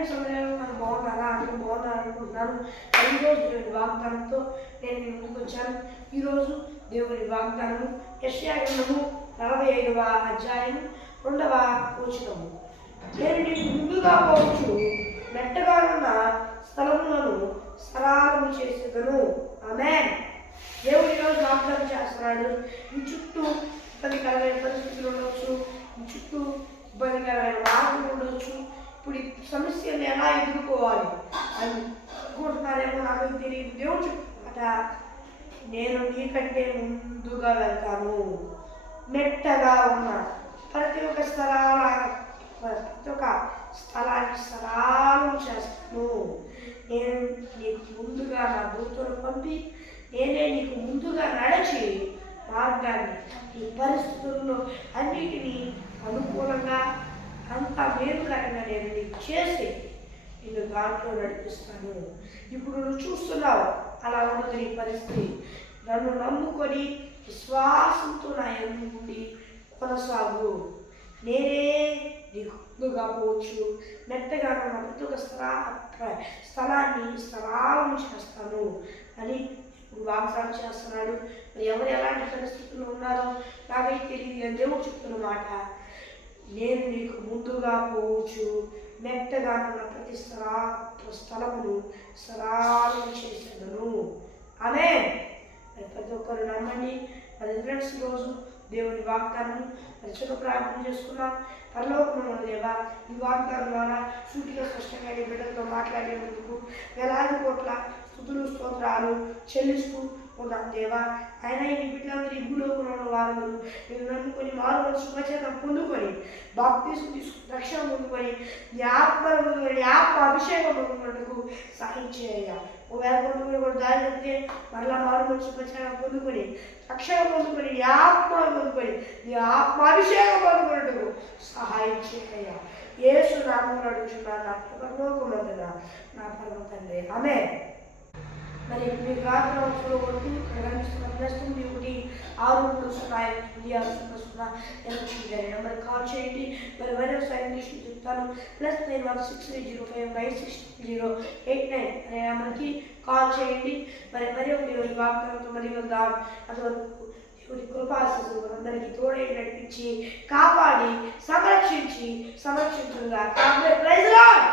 Friends అందరూ మనం బాగున్నారా? అందరూ బాగున్నారు అనుకుంటున్నాను. ఈరోజు దేవుని వాగ్దానంతో నేను మీ ముందుకు వచ్చాను. ఈరోజు దేవుని వాగ్దానము యెషయా గ్రంథము 45వ అధ్యాయము 2వ వచనము. నేను నీకు ముందుగా పోవచ్చు, మెట్టగా ఉన్న స్థలములను సరళము చేసేదను. ఆమేన్. దేవుడు ఈరోజు వాగ్దానం చేస్తున్నాడు. మీ చుట్టూ ఇబ్బందికరమైన పరిస్థితులు ఉండవచ్చు, మీ చుట్టూ ఇబ్బందికరమైన మార్పులు ఉండవచ్చు. ఇప్పుడు ఈ సమస్యలు ఎలా ఎదుర్కోవాలి అని అనుకుంటున్నారేమో, నాకు తెలియదు. దేవుడు చెప్తాట, నేను నీకంటే ముందుగా వెళ్తాను, మెట్టగా ఉన్నా ప్రతి ఒక్క స్థలాన్ని సరళం చేస్తాను. నేను నీకు ముందుగా నా దూతను పంపి నేనే నీకు ముందుగా నడిచి మార్గాన్ని ఈ పరిస్థితుల్లో అన్నిటినీ అనుకూలంగా అంత మేలుకరంగా నేను నీకు చేసి నిన్ను దాంట్లో నడిపిస్తాను. ఇప్పుడు నువ్వు చూస్తున్నావు, అలా ఉన్నది నీ పరిస్థితి. నన్ను నమ్ముకొని విశ్వాసంతో నా నుండి కొనసాగు. నేనే నీకు ముందుగా పోవచ్చు, మెత్తగా ఉన్న ప్రతి ఒక్క స్థలాన్ని సరళం చేస్తాను అని వాగ్దానం చేస్తున్నాడు. మరి ఎవరు ఎలాంటి పరిస్థితుల్లో ఉన్నారో నాకైతే తెలియదు. దేవుడు చెప్తున్న మాట, నేను నీకు ముందుగా పోవచ్చు, మెత్తగా ఉన్న ప్రతి స్థలమును సరళం చేసేదను. ఆమేన్. మరి ప్రతి ఒక్కరు నమ్మండి. మరి ఫ్రెండ్స్, ఈరోజు దేవుని వాగ్దానం చిన్న ప్రార్థన చేసుకున్నాం. పరలోకమున్న దేవా, ఈ వాగ్దానం ద్వారా సూటిగా స్పష్టంగా నీ బిడ్డలతో మాట్లాడేందుకు వేలాది కోట్ల స్తుతులు స్తోత్రాలు చెల్లిస్తూ ఉన్నాం దేవా. ఆయన ఈ బిడ్డలందరూ ఈ భూలోకంలో ఉన్న వారందరూ నేను నమ్ముకొని మారు శుభచేతం పొందుకొని బాప్తిస్మం తీసుకుని రక్షణ పొందుకొని నీ ఆత్మను పొందుకొని ఆత్మ అభిషేకం పొందుకున్నట్టుకు సహాయం చేయ. ఒకవేళ పొందుకుని కూడా దారి చెప్తే మరలా మారు శుభచేతం పొందుకొని రక్షణ పొందుకొని నీ ఆత్మ పొందుకొని నీ ఆత్మ అభిషేకం పొందుకున్నట్టుకు సహాయం చేయ. యేసు నామములో అడుగుచున్నాను నా పరలోకమందున నా పరమ తండ్రి. ఆమేన్. మరి మీరు రాత్రి వరకు గమనిస్తున్న +9 630 నెంబర్ కాల్ చేయండి. మరి మరోసారి ఇంగ్లీష్ చెప్తాను. +91 630596089 అనే నెంబర్కి కాల్ చేయండి. మరి ఒకటి వాగ్దానంతో మరి వెళ్దాం. అంతవరకు దేవుడి కృపాశీస్సులు అందరికీ తోడే నడిపించి కాపాడి సంరక్షించుగా. Praise lord.